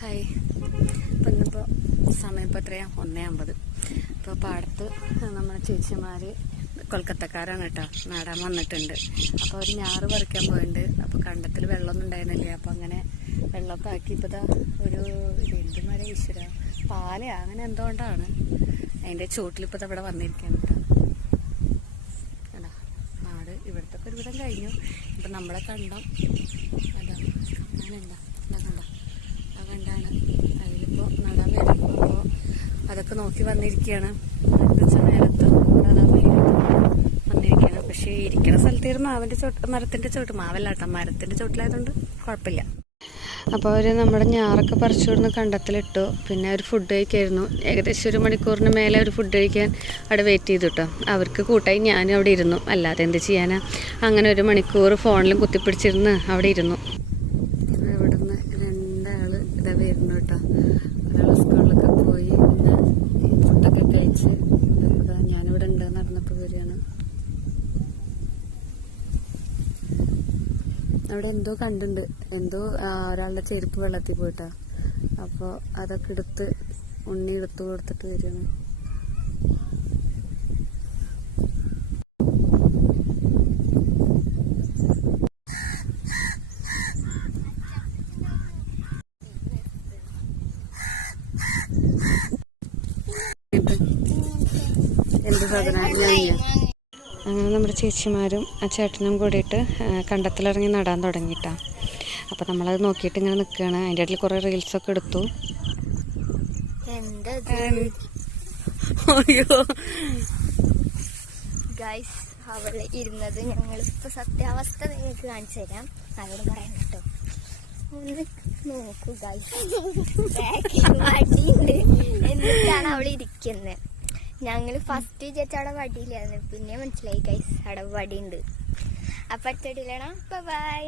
Hi. ഇപ്പം ഇന്നിപ്പോൾ സമയം ഇപ്പോൾ എത്രയാണ് ഒന്നേ അമ്പത്. ഇപ്പോൾ പാടത്ത് നമ്മുടെ ചേച്ചിമാർ കൊൽക്കത്തക്കാരാണ് കേട്ടോ. നാടാൻ വന്നിട്ടുണ്ട്. അപ്പോൾ അവർ ഞാറ് പറിക്കാൻ പോയിട്ടുണ്ട് അപ്പോൾ കണ്ടത്തിൽ വെള്ളമൊന്നും ഉണ്ടായിരുന്നില്ല? അപ്പോൾ അങ്ങനെ വെള്ളമൊക്കെ ആക്കി ഇപ്പോൾ ഒരു എന്ത് മര ഈശ്വര. പാല അങ്ങനെ എന്തുകൊണ്ടാണ്? അതിന്റെ ചോട്ടിൽ ഇപ്പോൾ ഇവിടെ വന്നിരിക്കുകയാണ് കേട്ടോ. നാട് ഇവിടുത്തെ ഒരുവിധം കഴിഞ്ഞു. ഇപ്പം നമ്മളെ കണ്ടോ. അതാ. അങ്ങനെയല്ല ഇതാ കണ്ടോ ആ കണ്ടാണ് അതിലിപ്പോൾ നടാൻ വരും അപ്പോൾ അതൊക്കെ നോക്കി വന്നിരിക്കുകയാണ്. അടുത്ത നേരത്ത് വന്നിരിക്കുകയാണ്. പക്ഷേ ഇരിക്കുന്ന സ്ഥലത്തായിരുന്നു മാവിന്റെ ചോട്ട് മരത്തിന്റെ ചോട്ട്. മാവല്ല കേട്ടോ. മരത്തിന്റെ ചോട്ടിലായതുകൊണ്ട് കുഴപ്പമില്ല. അപ്പോൾ അവർ നമ്മുടെ ഞാറൊക്കെ പറിച്ചു കൊടുന്ന് കണ്ടത്തിലിട്ടു. പിന്നെ ഒരു ഫുഡ് കഴിക്കായിരുന്നു. ഏകദേശം ഒരു മണിക്കൂറിന് മേലെ ഒരു ഫുഡ് കഴിക്കാൻ അവിടെ വെയിറ്റ് ചെയ്തു കേട്ടോ അവർക്ക് കൂട്ടായി ഞാനും അവിടെ ഇരുന്നു. അല്ലാതെ എന്ത് ചെയ്യാനാ? അങ്ങനെ ഒരു മണിക്കൂർ ഫോണിലും കുത്തിപ്പിടിച്ചിരുന്ന് അവിടെ ഇരുന്നു. ഇവിടുന്ന് രണ്ടാൾ ഇതാ വരുന്നു കേട്ടോ ഒരാൾ ഉണ്ട് നടന്നപ്പോൾ വരികയാണ് അവിടെ എന്തോ കണ്ടുണ്ട്. എന്തോ ഒരാളുടെ ചെരുപ്പ് വെള്ളത്തിൽ പോയിട്ടാ. അപ്പോൾ അതൊക്കെ എടുത്ത് ഉണ്ണി എടുത്ത് കൊടുത്തിട്ട് വരികയാണ്. എന്ത് സാധനം ഞാനിയ അങ്ങനെ നമ്മുടെ ചേച്ചിമാരും ആ ചേട്ടനും കൂടിയിട്ട് കണ്ടത്തിലിറങ്ങി നടാൻ തുടങ്ങിയിട്ടാ. അപ്പോൾ നമ്മളത് നോക്കിയിട്ട് ഇങ്ങനെ നിൽക്കുകയാണ് അതിന്റെ ഇടയിൽ കുറേ റീൽസൊക്കെ എടുത്തു. അയ്യോ. ഗൈസ് അവൾ ഇരുന്നത് സത്യാവസ്ഥ നിങ്ങൾക്ക് കാണിച്ചു തരാം. അവരോട് പറയാൻ കേട്ടോ. ഒന്ന് നോക്കൂ ഗൈസ് വടിയുണ്ട് എന്നിട്ടാണ് അവൾ ഇരിക്കുന്നത് ഞങ്ങൾ ഫസ്റ്റ് വിചാരിച്ച അവിടെ വടിയില്ലായിരുന്നു. പിന്നെ മനസ്സിലായി കൈസ് അവിടെ വടിയുണ്ട്. അപ്പൊ അടുത്തടിയിലാണ് ബൈ